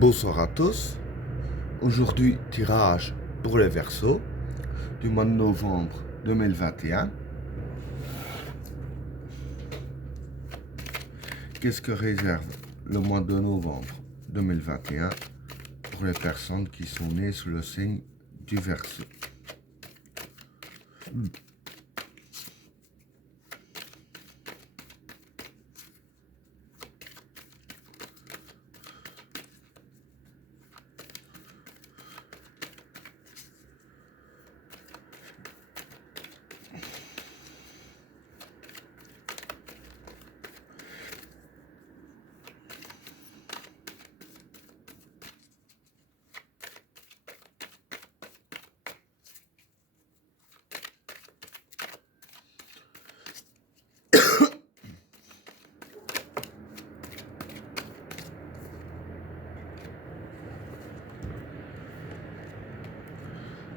Bonsoir à tous. Aujourd'hui, tirage pour les Verseaux du mois de novembre 2021. Qu'est-ce que réserve le mois de novembre 2021 pour les personnes qui sont nées sous le signe du Verseau?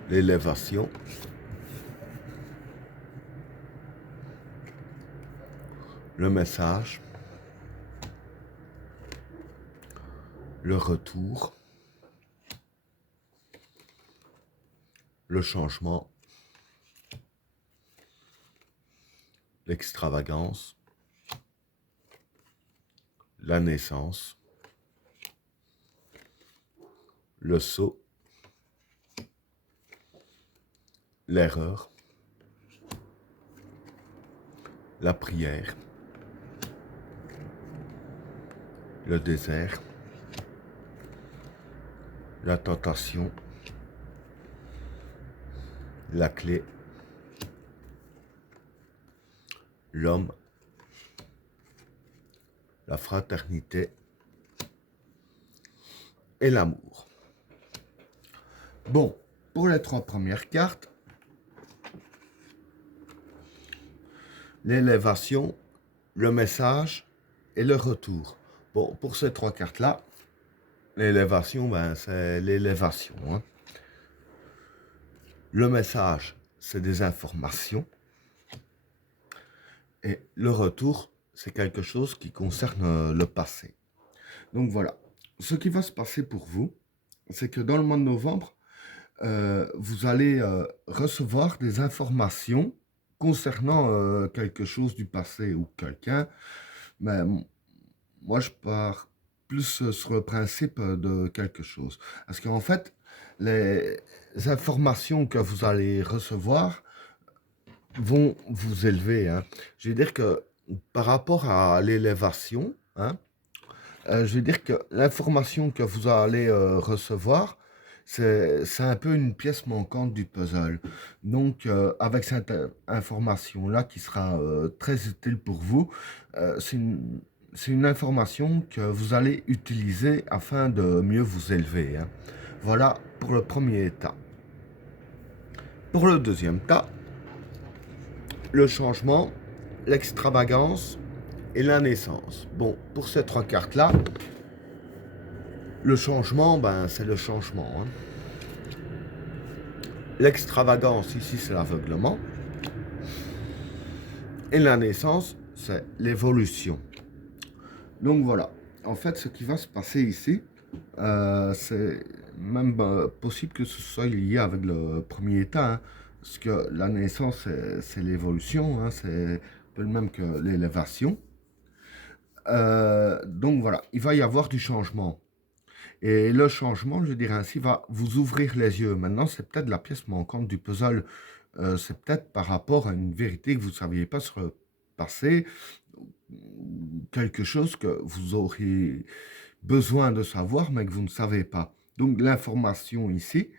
L'élévation, le message, le retour, le changement, l'extravagance, la naissance, le saut, l'erreur, la prière, le désert, la tentation, la clé, l'homme, la fraternité et l'amour. Bon, pour les trois premières cartes, l'élévation, le message et le retour. Bon, pour ces trois cartes-là, l'élévation, c'est l'élévation. Le message, c'est des informations. Et le retour, c'est quelque chose qui concerne le passé. Donc voilà, ce qui va se passer pour vous, c'est que dans le mois de novembre, vous allez recevoir des informations concernant quelque chose du passé ou quelqu'un. Mais moi, je pars plus sur le principe de quelque chose. Parce qu'en fait, les informations que vous allez recevoir vont vous élever. Je veux dire que par rapport à l'élévation, je veux dire que l'information que vous allez recevoir, c'est un peu une pièce manquante du puzzle. Donc, avec cette information-là qui sera très utile pour vous, c'est une information que vous allez utiliser afin de mieux vous élever. Voilà pour le premier état. Pour le deuxième cas, le changement, l'extravagance et la naissance. Bon, pour ces trois cartes-là, le changement, c'est le changement. L'extravagance, ici, c'est l'aveuglement. Et la naissance, c'est l'évolution. Donc voilà, en fait, ce qui va se passer ici, c'est même possible que ce soit lié avec le premier état, parce que la naissance, c'est l'évolution, c'est un peu le même que l'élévation. Donc voilà, il va y avoir du changement. Et le changement, je dirais ainsi, va vous ouvrir les yeux. Maintenant, c'est peut-être la pièce manquante du puzzle. C'est peut-être par rapport à une vérité que vous ne saviez pas sur le passé, quelque chose que vous auriez besoin de savoir, mais que vous ne savez pas. Donc, l'information ici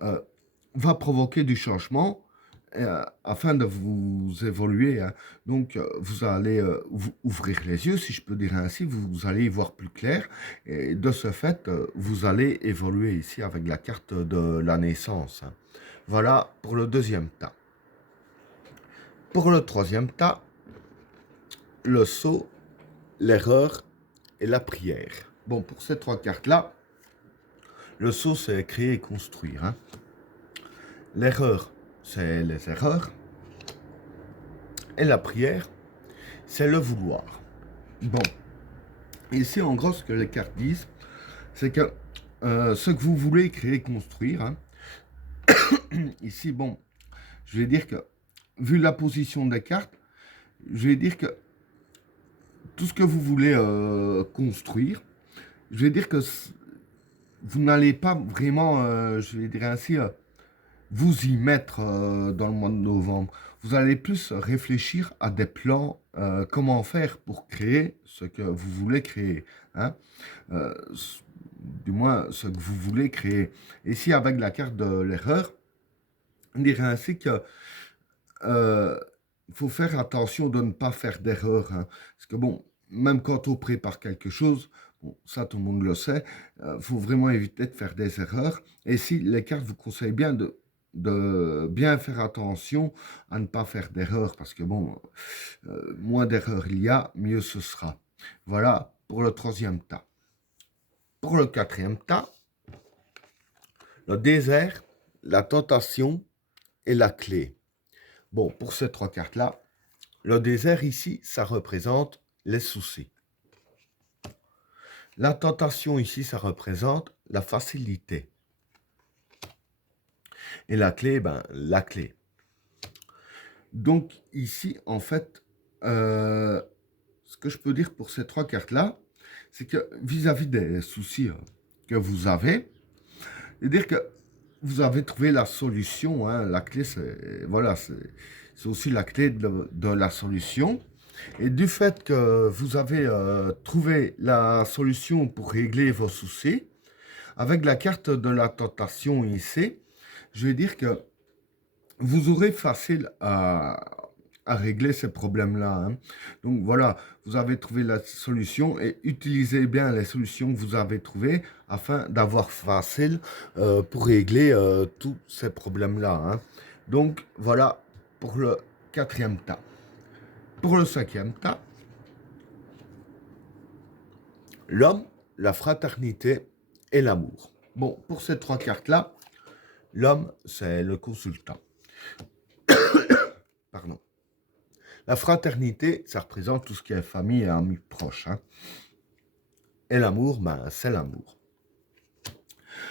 va provoquer du changement afin de vous évoluer. Donc, vous allez vous ouvrir les yeux, si je peux dire ainsi, vous allez y voir plus clair. Et de ce fait, vous allez évoluer ici avec la carte de la naissance. Voilà pour le deuxième tas. Pour le troisième tas, le saut, l'erreur et la prière. Bon, pour ces trois cartes-là, le saut, c'est créer et construire. L'erreur, c'est les erreurs. Et la prière, c'est le vouloir. Bon, ici, en gros, ce que les cartes disent, c'est que ce que vous voulez créer, construire. Hein. Ici, bon, je vais dire que, vu la position des cartes, je vais dire que tout ce que vous voulez construire, je vais dire que vous n'allez pas vraiment, je vais dire ainsi, vous y mettre dans le mois de novembre. Vous allez plus réfléchir à des plans, comment faire pour créer ce que vous voulez créer. Hein. Euh, du moins, ce que vous voulez créer. Ici, avec la carte de l'erreur, on dirait ainsi que faut faire attention de ne pas faire d'erreur. Hein. Parce que bon, même quand on prépare quelque chose, bon, ça tout le monde le sait, faut vraiment éviter de faire des erreurs. Et si les cartes vous conseillent bien de bien faire attention à ne pas faire d'erreurs, parce que bon, moins d'erreurs il y a, mieux ce sera. Voilà pour le troisième tas. Pour le quatrième tas, le désert, la tentation et la clé. Bon, pour ces trois cartes-là, le désert ici, ça représente les soucis. La tentation ici, ça représente la facilité. Et la clé, ben, la clé. Donc ici, en fait, ce que je peux dire pour ces trois cartes-là, c'est que vis-à-vis des soucis que vous avez, c'est-à-dire que vous avez trouvé la solution. Hein, la clé, c'est voilà, c'est aussi la clé de la solution. Et du fait que vous avez trouvé la solution pour régler vos soucis, avec la carte de la tentation ici, je vais dire que vous aurez facile à régler ces problèmes-là. Hein. Donc voilà, vous avez trouvé la solution et utilisez bien les solutions que vous avez trouvées afin d'avoir facile pour régler tous ces problèmes-là. Hein. Donc voilà pour le quatrième tas. Pour le cinquième tas, l'homme, la fraternité et l'amour. Bon, pour ces trois cartes-là, l'homme, c'est le consultant. Pardon. La fraternité, ça représente tout ce qui est famille et amis proches. Hein. Et l'amour, ben, c'est l'amour.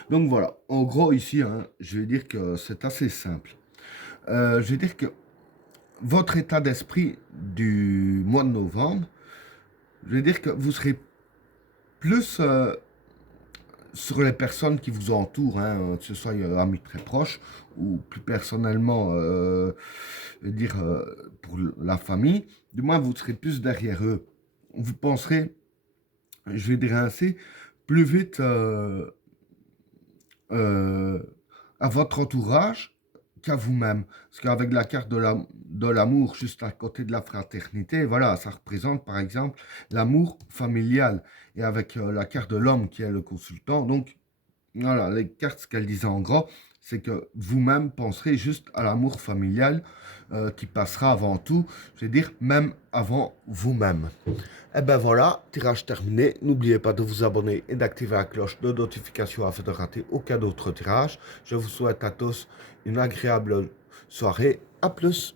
Donc voilà, en gros ici, hein, je vais dire que c'est assez simple. Je vais dire que votre état d'esprit du mois de novembre, je vais dire que vous serez plus sur les personnes qui vous entourent, hein, que ce soit amis très proches ou plus personnellement, dire pour la famille, du moins vous serez plus derrière eux. Vous penserez, je vais dire ainsi, plus vite à votre entourage qu'à vous-même. Parce qu'avec la carte de l'amour juste à côté de la fraternité, voilà, ça représente par exemple l'amour familial. Et avec la carte de l'homme qui est le consultant, donc voilà, les cartes, ce qu'elles disent en gros, c'est que vous-même penserez juste à l'amour familial qui passera avant tout, je veux dire même avant vous-même. Et ben voilà, tirage terminé. N'oubliez pas de vous abonner et d'activer la cloche de notification afin de rater aucun autre tirage. Je vous souhaite à tous une agréable soirée. À plus.